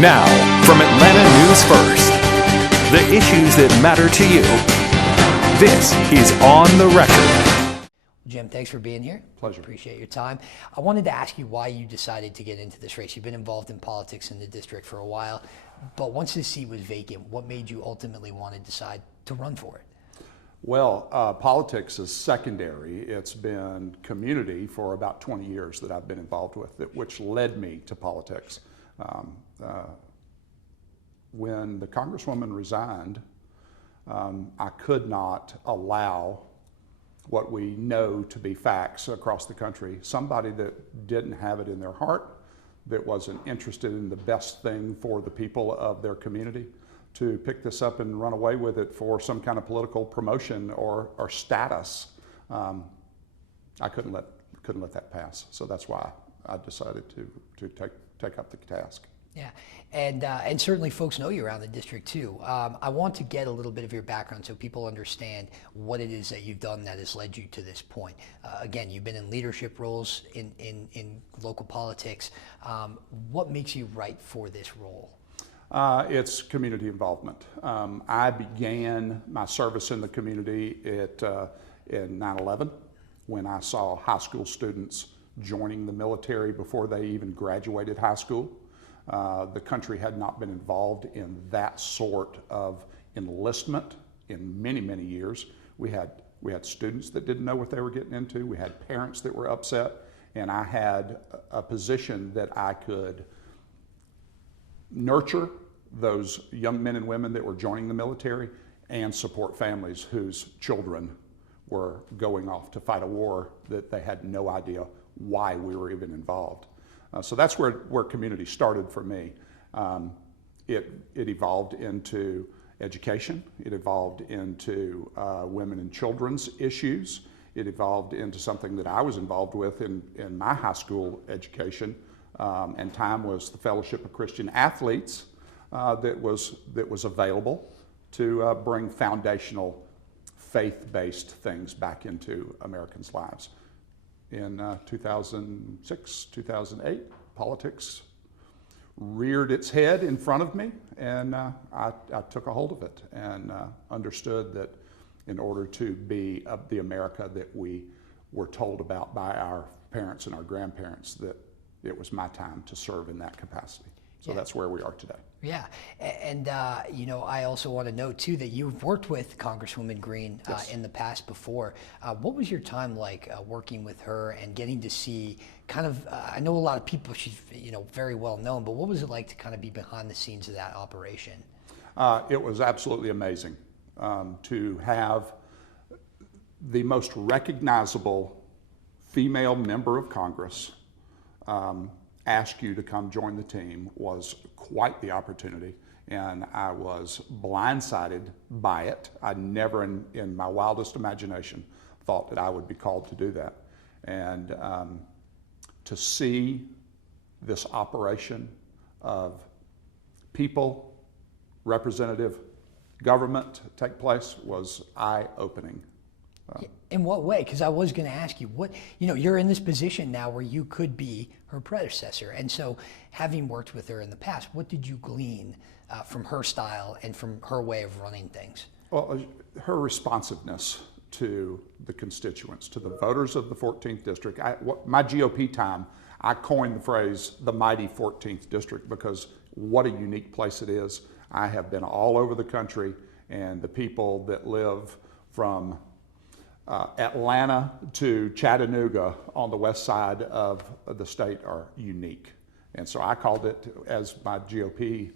Now, from Atlanta News First, the issues that matter to you. This is On the Record. Jim, thanks for being here. Pleasure. Appreciate your time. I wanted to ask you why you decided to get into this race. You've been involved in politics in the district for a while, but once the seat was vacant, what made you ultimately want to decide to run for it? Well, politics is secondary. It's been community for about 20 years that I've been involved with, which led me to politics. When the Congresswoman resigned, I could not allow what we know to be facts across the country, somebody that didn't have it in their heart, that wasn't interested in the best thing for the people of their community, to pick this up and run away with it for some kind of political promotion or status. I couldn't let that pass. So that's why I decided to take up the task. Yeah, and certainly folks know you around the district too. I want to get a little bit of your background so people understand what it is that you've done that has led you to this point. Again, you've been in leadership roles in local politics. What makes you right for this role? It's community involvement. I began my service in the community in 9/11 when I saw high school students joining the military before they even graduated high school. The country had not been involved in that sort of enlistment in many, many years. We had students that didn't know what they were getting into. We had parents that were upset, and I had a position that I could nurture those young men and women that were joining the military and support families whose children were going off to fight a war that they had no idea why we were even involved. So that's where community started for me. It evolved into education. It evolved into women and children's issues. It evolved into something that I was involved with in my high school education, and time was the Fellowship of Christian Athletes that was available to bring foundational faith-based things back into Americans' lives. In 2006, 2008, politics reared its head in front of me, and I took a hold of it and understood that in order to be the America that we were told about by our parents and our grandparents, that it was my time to serve in that capacity. So that's where we are today. Yeah, and you know, I also want to note too that you've worked with Congresswoman Greene in the past before. What was your time like working with her and getting to see kind of? I know a lot of people; she's very well known. But what was it like to kind of be behind the scenes of that operation? It was absolutely amazing to have the most recognizable female member of Congress ask you to come join the team. Was quite the opportunity, and I was blindsided by it. I never in my wildest imagination thought that I would be called to do that. And to see this operation of people, representative, government take place was eye-opening. In what way? Because I was going to ask you, you're in this position now where you could be her predecessor. And so having worked with her in the past, what did you glean from her style and from her way of running things? Well, her responsiveness to the constituents, to the voters of the 14th District. My GOP time, I coined the phrase, the mighty 14th District, because what a unique place it is. I have been all over the country, and the people that live from Atlanta to Chattanooga on the west side of the state are unique. And so I called it, as my GOP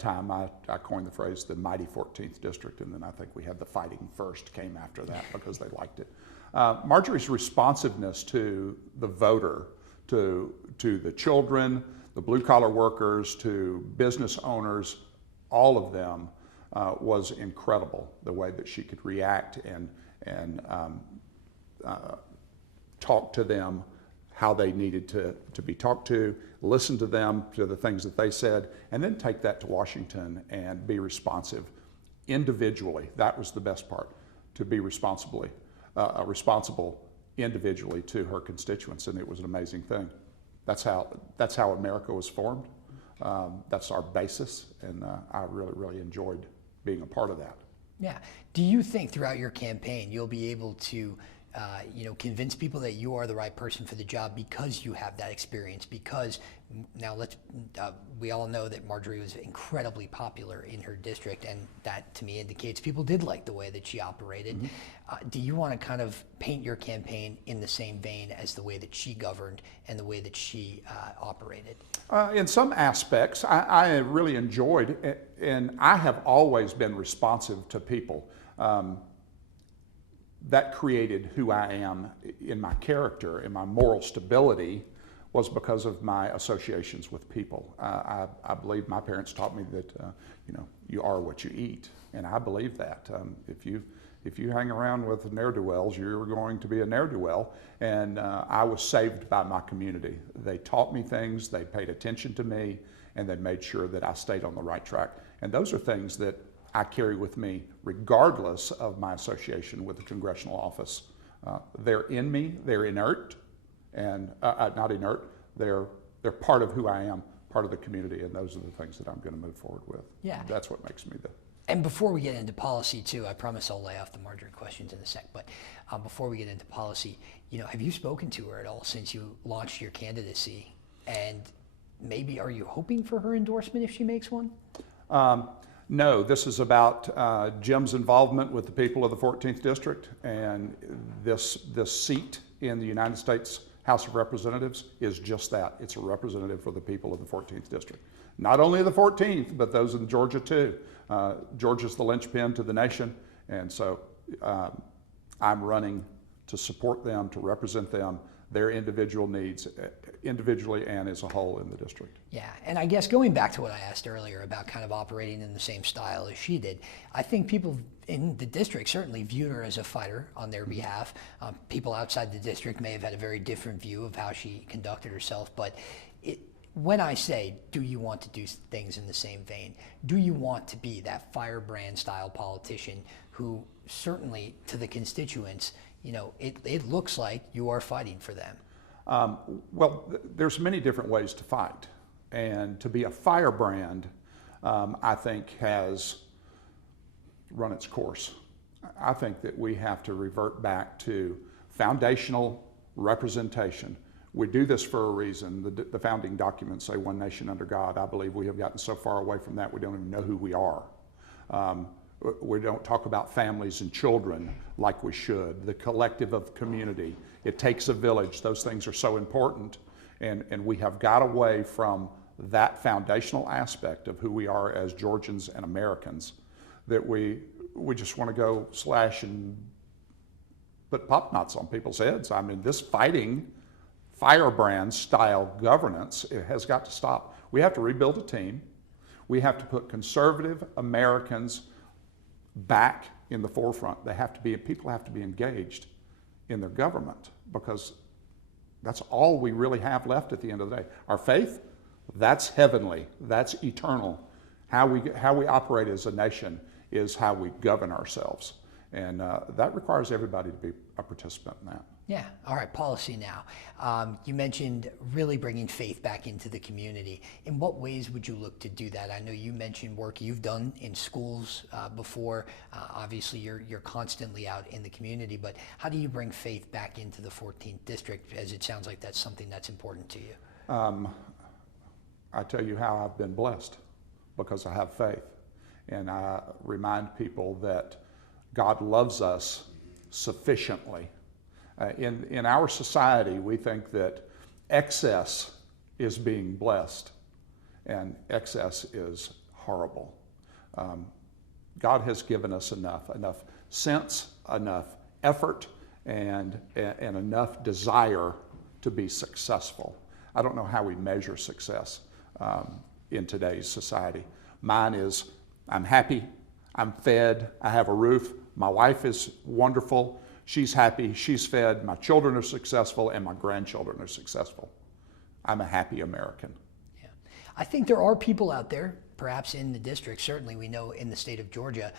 time, I coined the phrase the mighty 14th District, and then I think we had the fighting first came after that because they liked it. Marjorie's responsiveness to the voter, to the children, the blue collar workers, to business owners, all of them was incredible, the way that she could react and talk to them how they needed to be talked to, listen to them, to the things that they said, and then take that to Washington and be responsive individually. That was the best part, to be responsible individually to her constituents, and it was an amazing thing. That's how America was formed. That's our basis, and I really, really enjoyed being a part of that. Yeah. Do you think throughout your campaign you'll be able to convince people that you are the right person for the job because you have that experience? Because now we all know that Marjorie was incredibly popular in her district, and that to me indicates people did like the way that she operated. Mm-hmm. Do you want to kind of paint your campaign in the same vein as the way that she governed and the way that she operated? In some aspects, I really enjoyed, and I have always been responsive to people. That created who I am in my character, in my moral stability, was because of my associations with people. I believe my parents taught me that you are what you eat, and I believe that. If you hang around with ne'er-do-wells, you're going to be a ne'er-do-well. And I was saved by my community. They taught me things, they paid attention to me, and they made sure that I stayed on the right track. And those are things that I carry with me regardless of my association with the congressional office. They're in me, they're inert, and not inert, they're part of who I am, part of the community, and those are the things that I'm going to move forward with. Yeah. That's what makes me the... And before we get into policy too, I promise I'll lay off the Marjorie questions in a sec, but before we get into policy, have you spoken to her at all since you launched your candidacy? And maybe are you hoping for her endorsement if she makes one? No, this is about Jim's involvement with the people of the 14th District, and this seat in the United States House of Representatives is just that. It's a representative for the people of the 14th District. Not only the 14th, but those in Georgia too. Georgia's the linchpin to the nation, and so I'm running to support them, to represent them, their individual needs, individually and as a whole in the district. Yeah, and I guess going back to what I asked earlier about kind of operating in the same style as she did, I think people in the district certainly viewed her as a fighter on their behalf. People outside the district may have had a very different view of how she conducted herself, but when I say, do you want to do things in the same vein? Do you want to be that firebrand style politician who certainly to the constituents, it looks like you are fighting for them? Well, there's many different ways to fight. And to be a firebrand, I think has run its course. I think that we have to revert back to foundational representation. We do this for a reason. The founding documents say one nation under God. I believe we have gotten so far away from that we don't even know who we are. We don't talk about families and children like we should. The collective of community. It takes a village. Those things are so important. And we have got away from that foundational aspect of who we are as Georgians and Americans that we just want to go slash and put pop knots on people's heads. I mean, this firebrand style governance, it has got to stop. We have to rebuild a team. We have to put conservative Americans back in the forefront. People have to be engaged in their government, because that's all we really have left at the end of the day. Our faith, that's heavenly, that's eternal. How we operate as a nation is how we govern ourselves. And that requires everybody to be a participant in that. Yeah. All right. Policy now. You mentioned really bringing faith back into the community. In what ways would you look to do that? I know you mentioned work you've done in schools before. Obviously, you're constantly out in the community. But how do you bring faith back into the 14th District, as it sounds like that's something that's important to you? I tell you how I've been blessed, because I have faith. And I remind people that God loves us sufficiently. In our society, we think that excess is being blessed, and excess is horrible. God has given us enough sense, enough effort, and enough desire to be successful. I don't know how we measure success in today's society. Mine is, I'm happy, I'm fed, I have a roof, my wife is wonderful, she's happy, she's fed, my children are successful, and my grandchildren are successful. I'm a happy American. Yeah. I think there are people out there, perhaps in the district, certainly we know in the state of Georgia,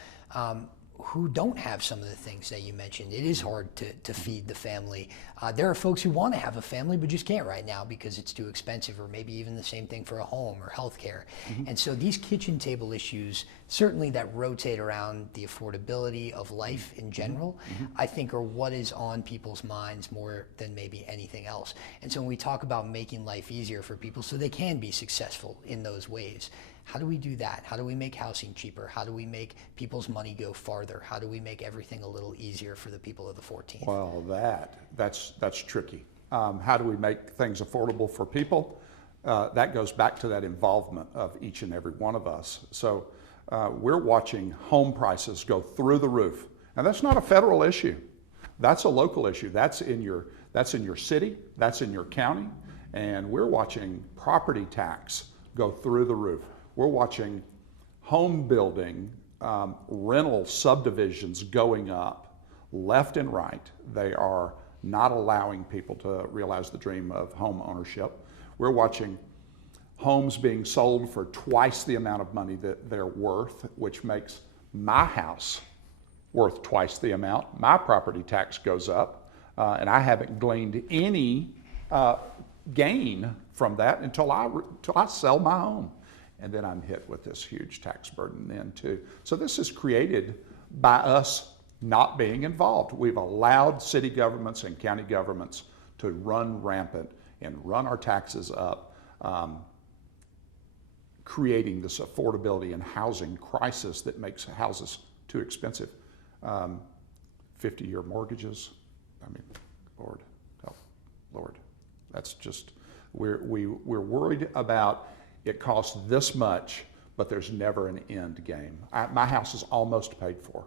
who don't have some of the things that you mentioned. It is hard to feed the family. There are folks who want to have a family but just can't right now because it's too expensive, or maybe even the same thing for a home or healthcare. And so these kitchen table issues, certainly that rotate around the affordability of life in general, I think are what is on people's minds more than maybe anything else. And so when we talk about making life easier for people so they can be successful in those ways, how do we do that? How do we make housing cheaper? How do we make people's money go farther? How do we make everything a little easier for the people of the 14th? Well, that's tricky. How do we make things affordable for people? That goes back to that involvement of each and every one of us. So we're watching home prices go through the roof. And that's not a federal issue. That's a local issue. That's in your city, that's in your county. And we're watching property tax go through the roof. We're watching home building, rental subdivisions going up left and right. They are not allowing people to realize the dream of home ownership. We're watching homes being sold for twice the amount of money that they're worth, which makes my house worth twice the amount. My property tax goes up, and I haven't gleaned any gain from that until I sell my home. And then I'm hit with this huge tax burden then too. So this is created by us not being involved. We've allowed city governments and county governments to run rampant and run our taxes up, creating this affordability and housing crisis that makes houses too expensive. 50-year mortgages, I mean, Lord, oh, Lord, that's just, we're worried about it costs this much, but there's never an end game. My house is almost paid for.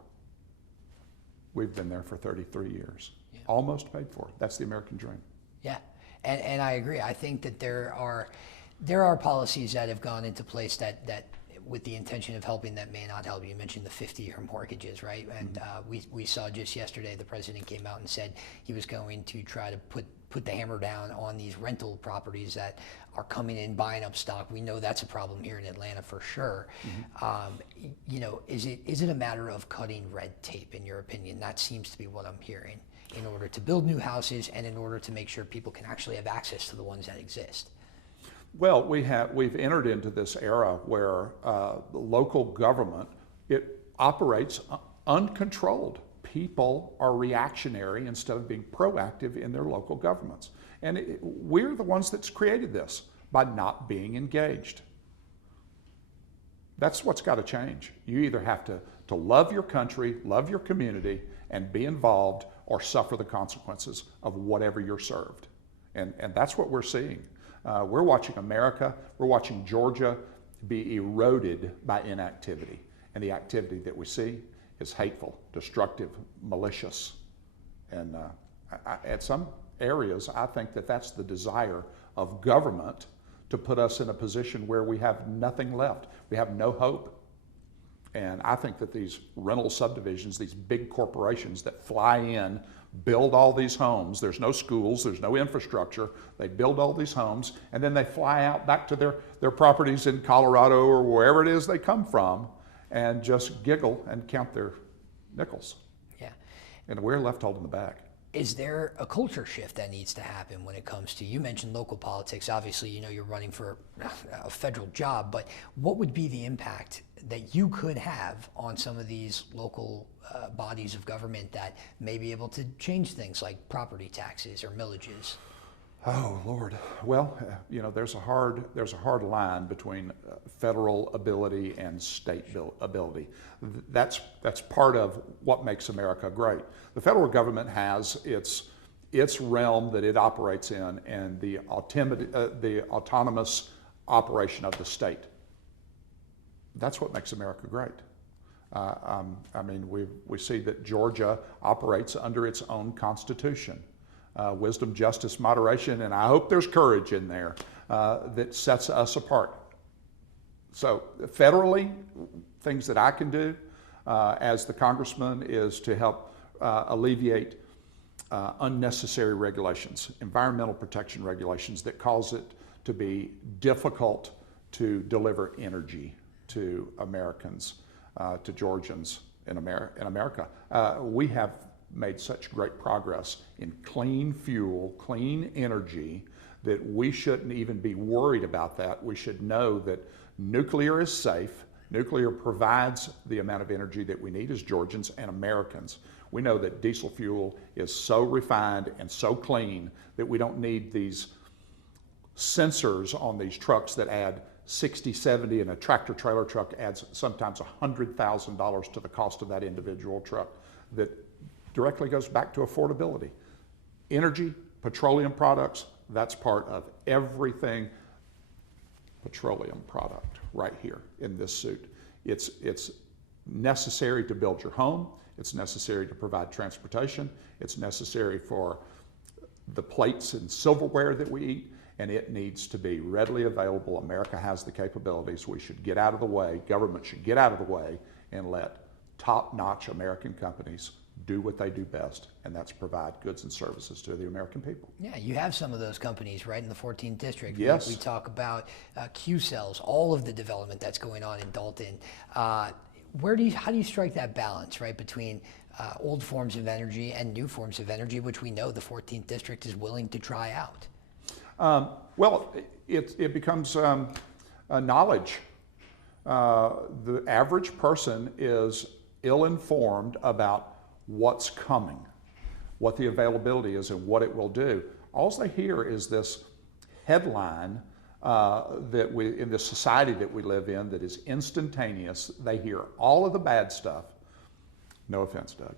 We've been there for 33 years. Yeah. Almost paid for. That's the American dream. Yeah, and I agree. I think that there are policies that have gone into place that with the intention of helping that may not help. You mentioned the 50-year mortgages, right? And we saw just yesterday the president came out and said he was going to try to put the hammer down on these rental properties that are coming in, buying up stock. We know that's a problem here in Atlanta for sure. You know, is it a matter of cutting red tape, in your opinion? That seems to be what I'm hearing, in order to build new houses and in order to make sure people can actually have access to the ones that exist. Well, we've entered into this era where the local government, it operates uncontrolled. People are reactionary instead of being proactive in their local governments. And we're the ones that's created this by not being engaged. That's what's got to change. You either have to love your country, love your community, and be involved, or suffer the consequences of whatever you're served. And that's what we're seeing. We're watching America, we're watching Georgia be eroded by inactivity. And the activity that we see is hateful, destructive, malicious. And at some areas, I think that that's the desire of government, to put us in a position where we have nothing left. We have no hope. And I think that these rental subdivisions, these big corporations that fly in, build all these homes, there's no schools, there's no infrastructure, they build all these homes, and then they fly out back to their properties in Colorado or wherever it is they come from, and just giggle and count their nickels. Yeah. And we're left holding the bag. Is there a culture shift that needs to happen when it comes to, you mentioned local politics, obviously, you know, you're running for a federal job, but what would be the impact that you could have on some of these local bodies of government that may be able to change things like property taxes or millages? Oh, Lord. Well, you know, there's a hard line between federal ability and state ability. That's part of what makes America great. The federal government has its realm that it operates in, and the autonomous operation of the state. That's what makes America great. I mean, we see that Georgia operates under its own constitution. Wisdom, justice, moderation, and I hope there's courage in there that sets us apart. So federally, things that I can do as the congressman is to help alleviate unnecessary regulations, environmental protection regulations that cause it to be difficult to deliver energy to Americans, to Georgians, in America. We have made such great progress in clean fuel, clean energy, that we shouldn't even be worried about that. We should know that nuclear is safe. Nuclear provides the amount of energy that we need as Georgians and Americans. We know that diesel fuel is so refined and so clean that we don't need these sensors on these trucks that add 60, 70, and a tractor trailer truck adds sometimes $100,000 to the cost of that individual truck. That directly goes back to affordability. Energy, petroleum products, that's part of everything petroleum product right here in this suit. It's necessary to build your home. It's necessary to provide transportation. It's necessary for the plates and silverware that we eat, and it needs to be readily available. America has the capabilities. We should get out of the way. Government should get out of the way and let top-notch American companies do what they do best, and that's provide goods and services to the American people. Yeah, you have some of those companies right in the 14th district. Yes. We talk about Q-Cells, all of the development that's going on in Dalton. How do you strike that balance, right, between old forms of energy and new forms of energy, which we know the 14th district is willing to try out? Well, it becomes a knowledge. The average person is ill-informed about what's coming, what the availability is, and what it will do. All they hear is this headline that in this society that we live in that is instantaneous. They hear all of the bad stuff. No offense, Doug.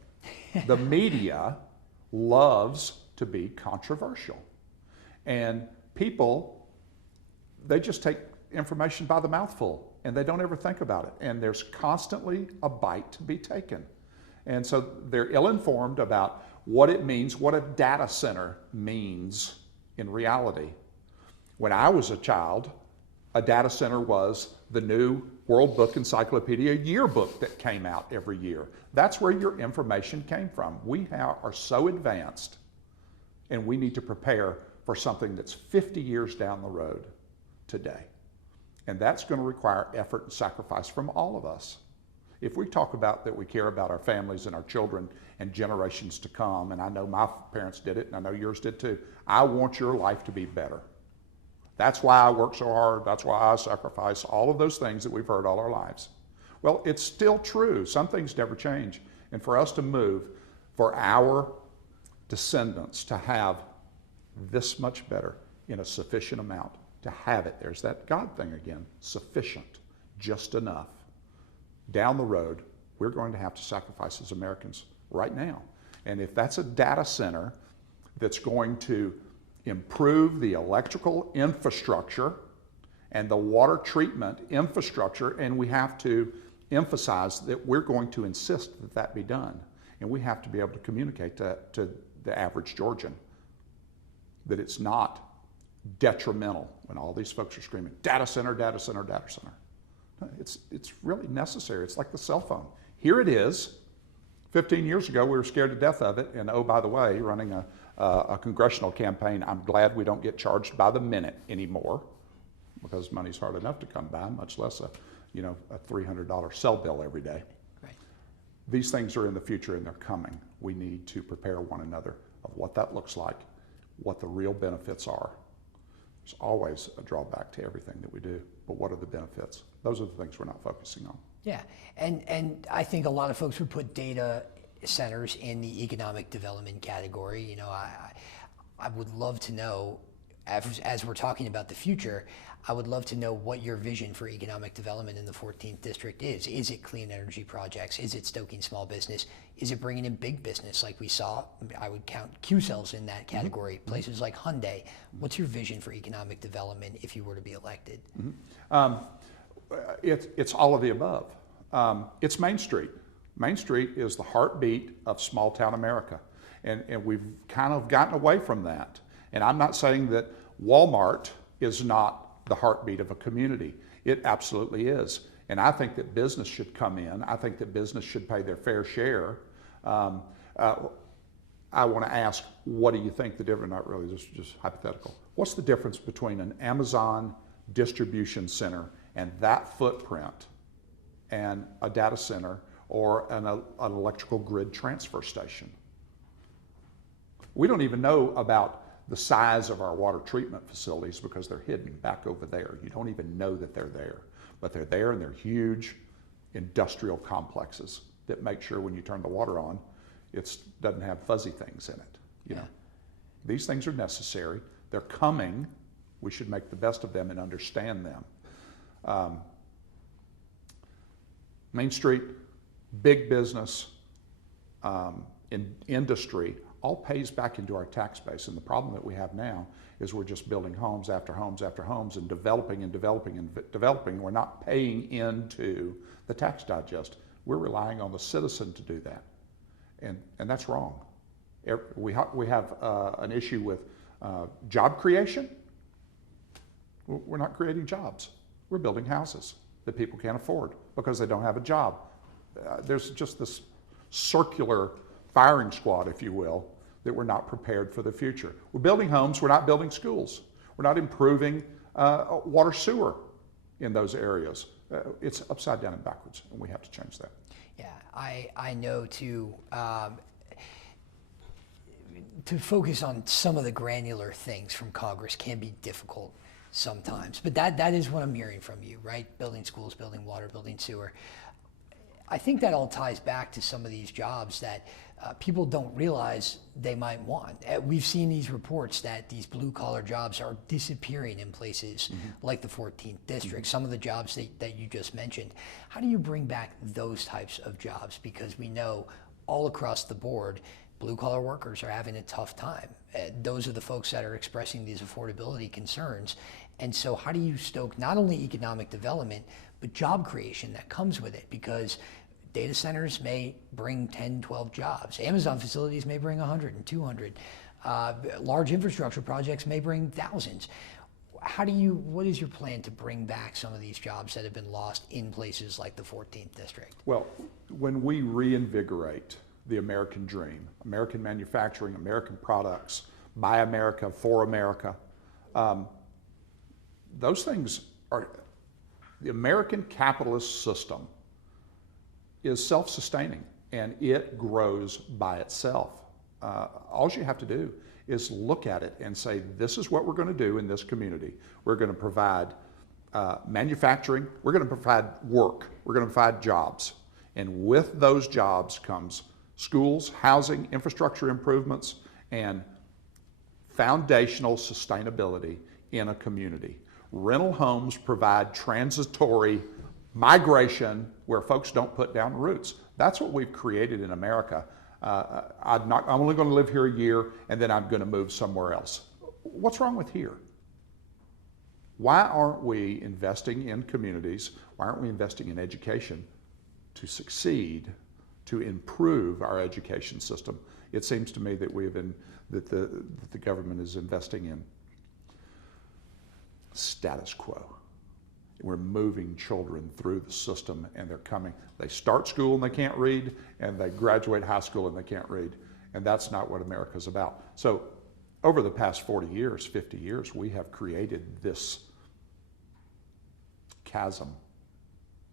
The media loves to be controversial. And people, they just take information by the mouthful and they don't ever think about it. And there's constantly a bite to be taken. And so they're ill-informed about what it means, what a data center means in reality. When I was a child, a data center was the new World Book Encyclopedia yearbook that came out every year. That's where your information came from. We are so advanced, and we need to prepare for something that's 50 years down the road today. And that's going to require effort and sacrifice from all of us. If we talk about that we care about our families and our children and generations to come, and I know my parents did it, and I know yours did too, I want your life to be better. That's why I work so hard. That's why I sacrifice all of those things that we've heard all our lives. Well, it's still true. Some things never change. And for us to move, for our descendants to have this much better in a sufficient amount, to have it, there's that God thing again, sufficient, just enough. Down the road, we're going to have to sacrifice as Americans right now. And if that's a data center that's going to improve the electrical infrastructure and the water treatment infrastructure, and we have to emphasize that we're going to insist that that be done. And we have to be able to communicate that to the average Georgian, that it's not detrimental when all these folks are screaming, data center, data center, data center. It's really necessary. It's like the cell phone. Here it is. 15 years ago, we were scared to death of it. And oh, by the way, running a congressional campaign, I'm glad we don't get charged by the minute anymore, because money's hard enough to come by, much less a $300 cell bill every day. Right. These things are in the future and they're coming. We need to prepare one another of what that looks like, what the real benefits are. There's always a drawback to everything that we do, but what are the benefits? Those are the things we're not focusing on. Yeah, and I think a lot of folks would put data centers in the economic development category. You know, I would love to know, as we're talking about the future, I would love to know what your vision for economic development in the 14th district is. Is it clean energy projects? Is it stoking small business? Is it bringing in big business like we saw? I would count Q-Cells in that category, places like Hyundai. What's your vision for economic development if you were to be elected? It's all of the above. It's Main Street. Main Street is the heartbeat of small town America. And we've kind of gotten away from that. And I'm not saying that Walmart is not the heartbeat of a community. It absolutely is. And I think that business should come in. I think that business should pay their fair share. I want to ask, what do you think the difference, not really, this is just hypothetical. What's the difference between an Amazon distribution center and that footprint and a data center or an electrical grid transfer station. We don't even know about the size of our water treatment facilities because they're hidden back over there. You don't even know that they're there, but they're there, and they're huge industrial complexes that make sure when you turn the water on, it doesn't have fuzzy things in it. You know, these things are necessary. They're coming. We should make the best of them and understand them. Main Street, big business, in industry, all pays back into our tax base. And the problem that we have now is we're just building homes after homes after homes and developing and developing and developing. We're not paying into the tax digest. We're relying on the citizen to do that. And that's wrong. We have an issue with job creation. We're not creating jobs. We're building houses that people can't afford because they don't have a job. There's just this circular firing squad, if you will, that we're not prepared for the future. We're building homes, we're not building schools. We're not improving water sewer in those areas. It's upside down and backwards, and we have to change that. Yeah, I know to focus on some of the granular things from Congress can be difficult sometimes, but that is what I'm hearing from you, right? Building schools, building water, building sewer. I think that all ties back to some of these jobs that people don't realize they might want. We've seen these reports that these blue-collar jobs are disappearing in places like the 14th District, some of the jobs that you just mentioned. How do you bring back those types of jobs? Because we know all across the board, blue-collar workers are having a tough time. Those are the folks that are expressing these affordability concerns. And so how do you stoke not only economic development, but job creation that comes with it? Because data centers may bring 10, 12 jobs. Amazon facilities may bring 100 and 200. Large infrastructure projects may bring thousands. What is your plan to bring back some of these jobs that have been lost in places like the 14th District? Well, when we reinvigorate the American dream, American manufacturing, American products, buy America, for America, those things are, the American capitalist system is self-sustaining and it grows by itself. All you have to do is look at it and say, this is what we're going to do in this community. We're going to provide manufacturing, we're going to provide work, we're going to provide jobs. And with those jobs comes schools, housing, infrastructure improvements, and foundational sustainability in a community. Rental homes provide transitory migration where folks don't put down roots. That's what we've created in America. I'm only going to live here a year and then I'm going to move somewhere else. What's wrong with here? Why aren't we investing in communities? Why aren't we investing in education to succeed, to improve our education system? It seems to me that that the government is investing in status quo. We're moving children through the system and they're coming. They start school and they can't read, and they graduate high school and they can't read. And that's not what America's about. So over the past 40 years, 50 years, we have created this chasm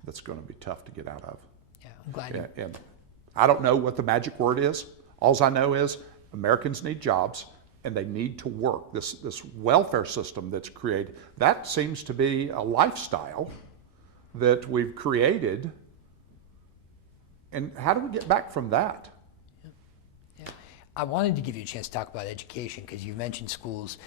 that's going to be tough to get out of. Yeah, I'm glad. And I don't know what the magic word is. All I know is Americans need jobs and they need to work. This welfare system that's created, that seems to be a lifestyle that we've created. And how do we get back from that? Yeah. I wanted to give you a chance to talk about education because you mentioned schools.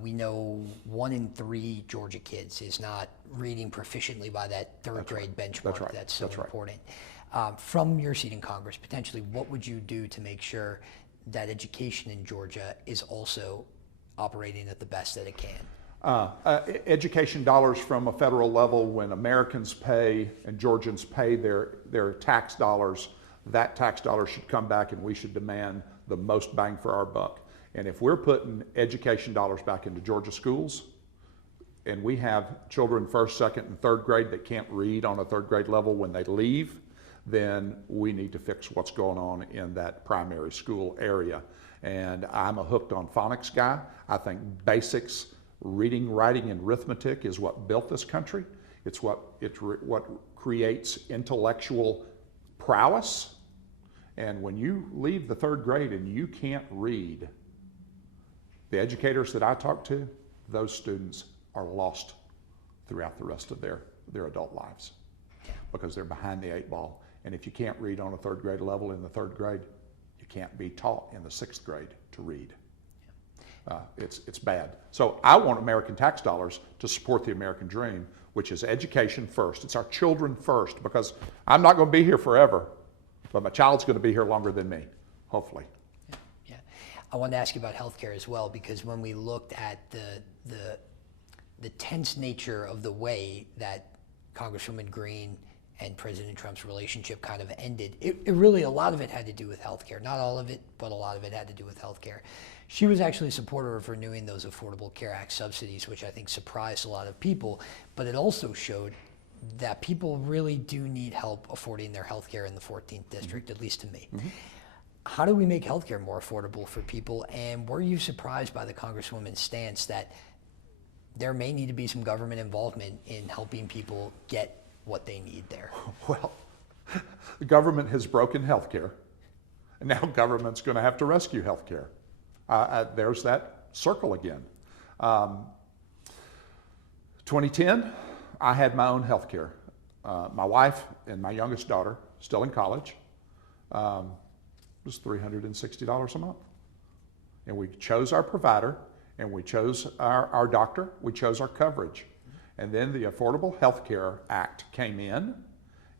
We know 1 in 3 Georgia kids is not reading proficiently by that third grade benchmark. That's so important. From your seat in Congress, potentially, what would you do to make sure that education in Georgia is also operating at the best that it can? Education dollars from a federal level, when Americans pay and Georgians pay their tax dollars, that tax dollar should come back and we should demand the most bang for our buck. And if we're putting education dollars back into Georgia schools, and we have children 1st, 2nd, and 3rd grade that can't read on a 3rd grade level when they leave, then we need to fix what's going on in that primary school area. And I'm a hooked on phonics guy. I think basics, reading, writing, and arithmetic is what built this country. It's what creates intellectual prowess. And when you leave the third grade and you can't read, the educators that I talk to, those students are lost throughout the rest of their adult lives because they're behind the 8 ball. And if you can't read on a third grade level in the third grade, you can't be taught in the 6th grade to read. It's bad. So I want American tax dollars to support the American dream, which is education first. It's our children first, because I'm not going to be here forever, but my child's going to be here longer than me, hopefully. Yeah. I wanted to ask you about healthcare as well, because when we looked at the tense nature of the way that Congresswoman Greene and President Trump's relationship kind of ended, it really, a lot of it had to do with healthcare. Not all of it, but a lot of it had to do with healthcare. She was actually a supporter of renewing those Affordable Care Act subsidies, which I think surprised a lot of people, but it also showed that people really do need help affording their healthcare in the 14th District, at least to me. Mm-hmm. How do we make healthcare more affordable for people? And were you surprised by the Congresswoman's stance that there may need to be some government involvement in helping people get what they need there? Well, the government has broken healthcare, and now government's going to have to rescue healthcare. There's that circle again. 2010, I had my own healthcare. My wife and my youngest daughter, still in college, was $360 a month. And we chose our provider, and we chose our doctor, we chose our coverage. And then the Affordable Health Care Act came in,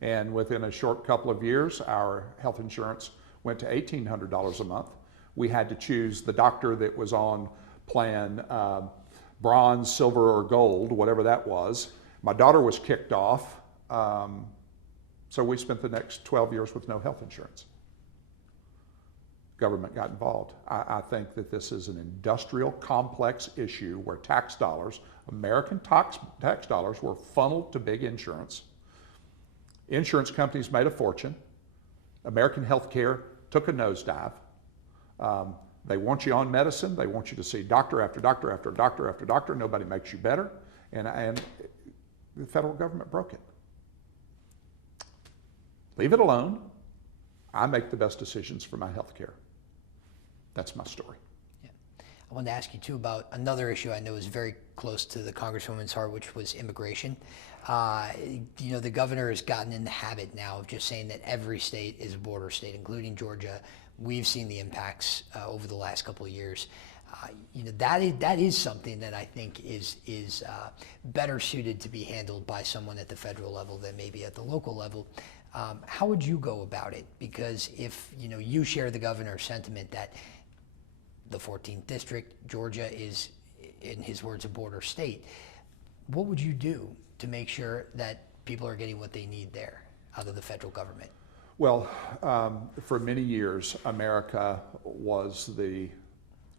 and within a short couple of years, our health insurance went to $1,800 a month. We had to choose the doctor that was on plan bronze, silver, or gold, whatever that was. My daughter was kicked off, so we spent the next 12 years with no health insurance. Government got involved. I think that this is an industrial complex issue where tax dollars, American tax dollars, were funneled to big insurance. Insurance companies made a fortune. American healthcare took a nosedive. They want you on medicine. They want you to see doctor after doctor after doctor after doctor. Nobody makes you better. And the federal government broke it. Leave it alone. I make the best decisions for my health care. That's my story. Yeah. I wanted to ask you too about another issue I know is very close to the Congresswoman's heart, which was immigration. The governor has gotten in the habit now of just saying that every state is a border state, including Georgia. We've seen the impacts over the last couple of years. That is something that I think is better suited to be handled by someone at the federal level than maybe at the local level. How would you go about it? Because if you share the governor's sentiment that the 14th District, Georgia, is, in his words, a border state, what would you do to make sure that people are getting what they need there out of the federal government? Well, for many years, America was the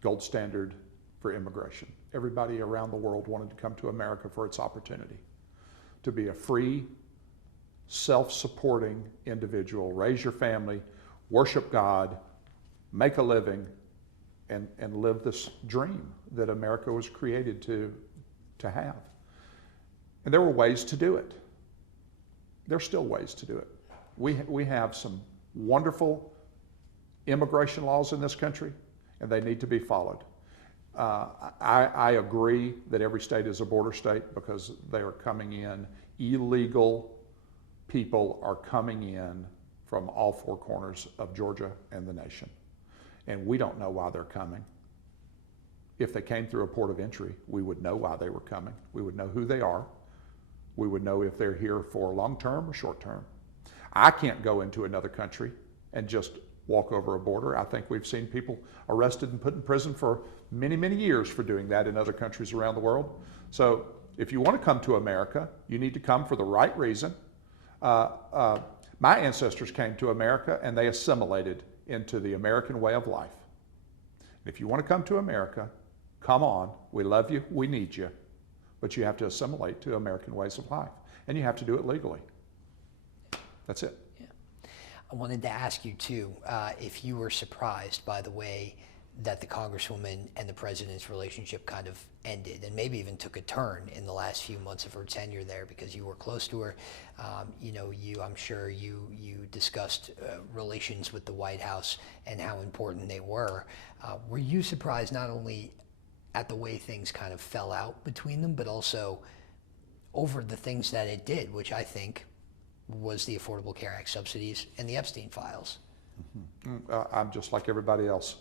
gold standard for immigration. Everybody around the world wanted to come to America for its opportunity to be a free, self-supporting individual, raise your family, worship God, make a living, and live this dream that America was created to have. And there were ways to do it. There's still ways to do it. We have some wonderful immigration laws in this country, and they need to be followed. I agree that every state is a border state because they are coming in. Illegal people are coming in from all four corners of Georgia and the nation. And we don't know why they're coming. If they came through a port of entry, we would know why they were coming. We would know who they are. We would know if they're here for long-term or short-term. I can't go into another country and just walk over a border. I think we've seen people arrested and put in prison for many, many years for doing that in other countries around the world. So if you want to come to America, you need to come for the right reason. My ancestors came to America and they assimilated into the American way of life. If you want to come to America, come on. We love you. We need you. But you have to assimilate to American ways of life. And you have to do it legally. That's it. Yeah. I wanted to ask you too, if you were surprised by the way that the Congresswoman and the president's relationship kind of ended, and maybe even took a turn in the last few months of her tenure there, because you were close to her. I'm sure you discussed relations with the White House and how important they were. Were you surprised not only at the way things kind of fell out between them, but also over the things that it did, which I think was the Affordable Care Act subsidies and the Epstein files? I'm just like everybody else.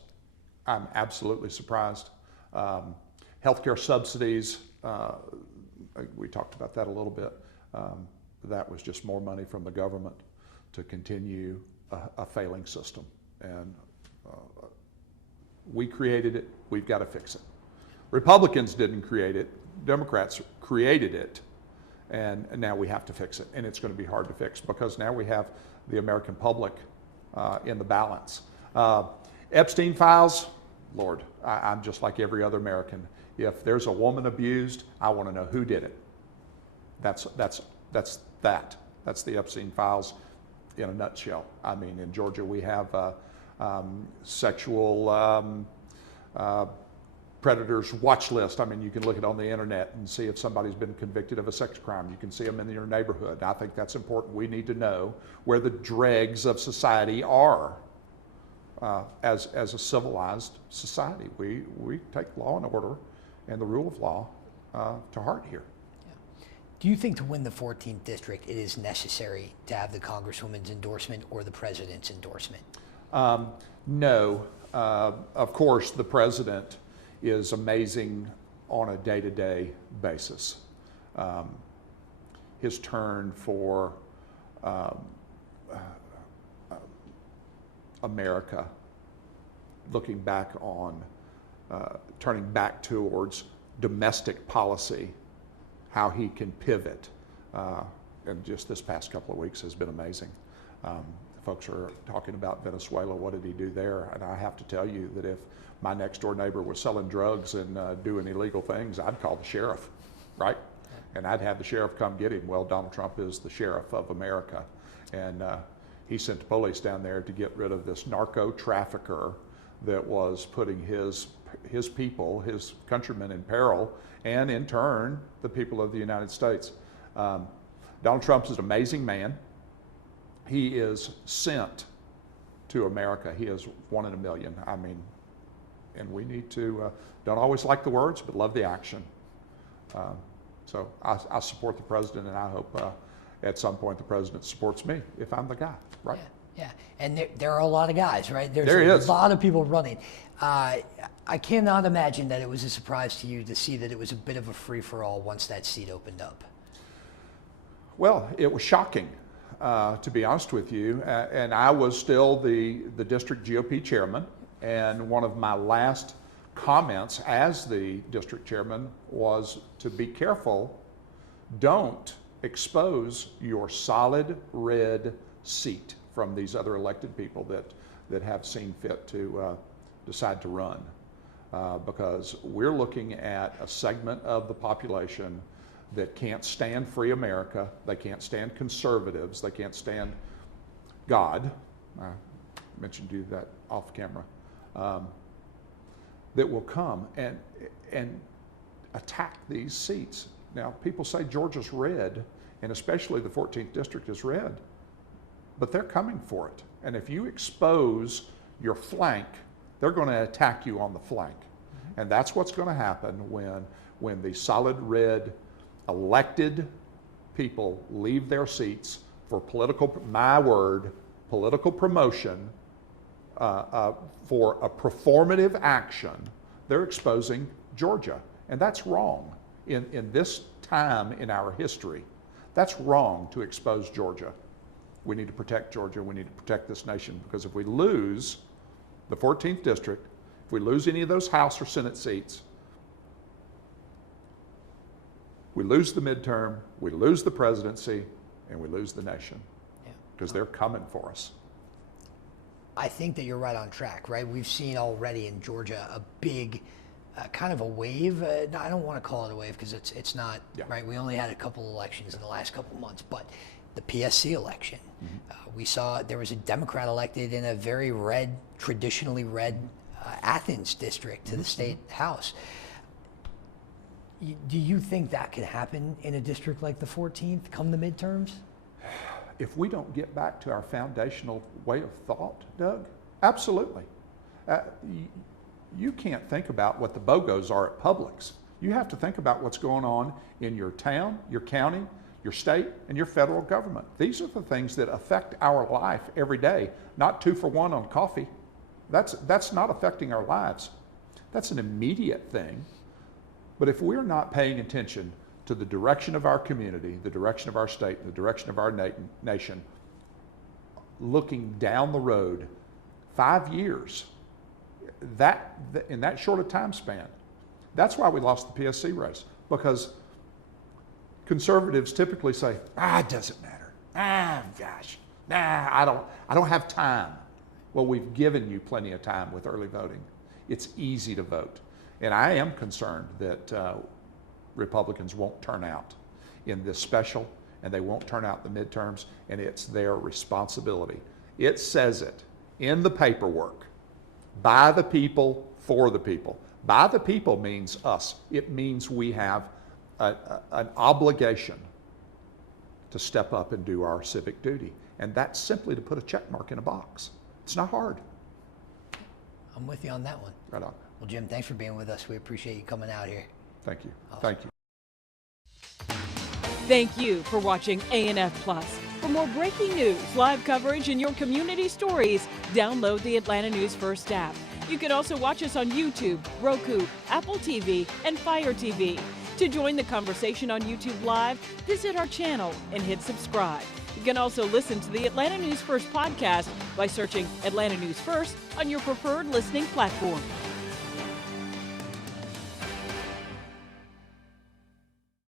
I'm absolutely surprised. Healthcare subsidies, we talked about that a little bit. That was just more money from the government to continue a failing system. And we created it, we've got to fix it. Republicans didn't create it, Democrats created it, and now we have to fix it. And it's going to be hard to fix because now we have the American public in the balance. Epstein files, Lord, I'm just like every other American. If there's a woman abused, I want to know who did it. That's the Epstein files in a nutshell. I mean, in Georgia we have sexual predators watch list. I mean, you can look it on the internet and see if somebody's been convicted of a sex crime. You can see them in your neighborhood. I think that's important. We need to know where the dregs of society are. As a civilized society, we take law and order and the rule of law to heart here. Yeah. Do you think to win the 14th district, it is necessary to have the Congresswoman's endorsement or the president's endorsement? No. Of course, the president is amazing on a day-to-day basis. His turn for America, looking back on, turning back towards domestic policy, how he can pivot, and just this past couple of weeks has been amazing. Folks are talking about Venezuela, what did he do there? And I have to tell you that if my next door neighbor was selling drugs and doing illegal things, I'd call the sheriff, right? And I'd have the sheriff come get him. Well, Donald Trump is the sheriff of America. And he sent the police down there to get rid of this narco trafficker that was putting his people, his countrymen in peril, and in turn, the people of the United States. Donald Trump is an amazing man. He is sent to America. He is one in a million. I mean, and we need to, don't always like the words, but love the action. So I support the president, and I hope at some point the president supports me if I'm the guy, right? Yeah. And there are a lot of guys, right? There is. A lot of people running. I cannot imagine that it was a surprise to you to see that it was a bit of a free-for-all once that seat opened up. Well, it was shocking, to be honest with you. And I was still the district GOP chairman. And one of my last comments as the district chairman was to be careful. Don't expose your solid red seat from these other elected people that have seen fit to decide to run. Because we're looking at a segment of the population that can't stand free America, they can't stand conservatives, they can't stand God. I mentioned to you that off camera. That will come and attack these seats. Now, people say Georgia's red, and especially the 14th district is red, but they're coming for it. And if you expose your flank, they're going to attack you on the flank. And that's what's going to happen when the solid red elected people leave their seats for political, my word, political promotion, for a performative action. They're exposing Georgia. And that's wrong in this time in our history. That's wrong to expose Georgia. We need to protect Georgia. We need to protect this nation, because if we lose the 14th district, if we lose any of those House or Senate seats, we lose the midterm, we lose the presidency, and we lose the nation, because they're coming for us. I think that you're right on track, right? We've seen already in Georgia a big kind of a wave. I don't want to call it a wave because it's not, right? We only had a couple elections in the last couple of months, but the PSC election, we saw there was a Democrat elected in a very red, traditionally red Athens district to the state house. Do you think that could happen in a district like the 14th come the midterms? If we don't get back to our foundational way of thought, Doug, absolutely. You can't think about what the BOGOs are at Publix. You have to think about what's going on in your town, your county, your state, and your federal government. These are the things that affect our life every day, not 2 for 1 on coffee. That's not affecting our lives. That's an immediate thing. But if we're not paying attention to the direction of our community, the direction of our state, the direction of our nation, looking down the road 5 years, in that short a time span, that's why we lost the PSC race, because conservatives typically say, it doesn't matter. I don't have time. Well, we've given you plenty of time with early voting. It's easy to vote. And I am concerned that Republicans won't turn out in this special, and they won't turn out the midterms, and it's their responsibility. It says it in the paperwork, by the people, for the people. By the people means us. It means we have an obligation to step up and do our civic duty. And that's simply to put a check mark in a box. It's not hard. I'm with you on that one. Right on. Well, Jim, thanks for being with us. We appreciate you coming out here. Thank you. Awesome. Thank you. Thank you for watching A&F Plus. For more breaking news, live coverage, and your community stories, download the Atlanta News First app. You can also watch us on YouTube, Roku, Apple TV, and Fire TV. To join the conversation on YouTube Live, visit our channel and hit subscribe. You can also listen to the Atlanta News First podcast by searching Atlanta News First on your preferred listening platform.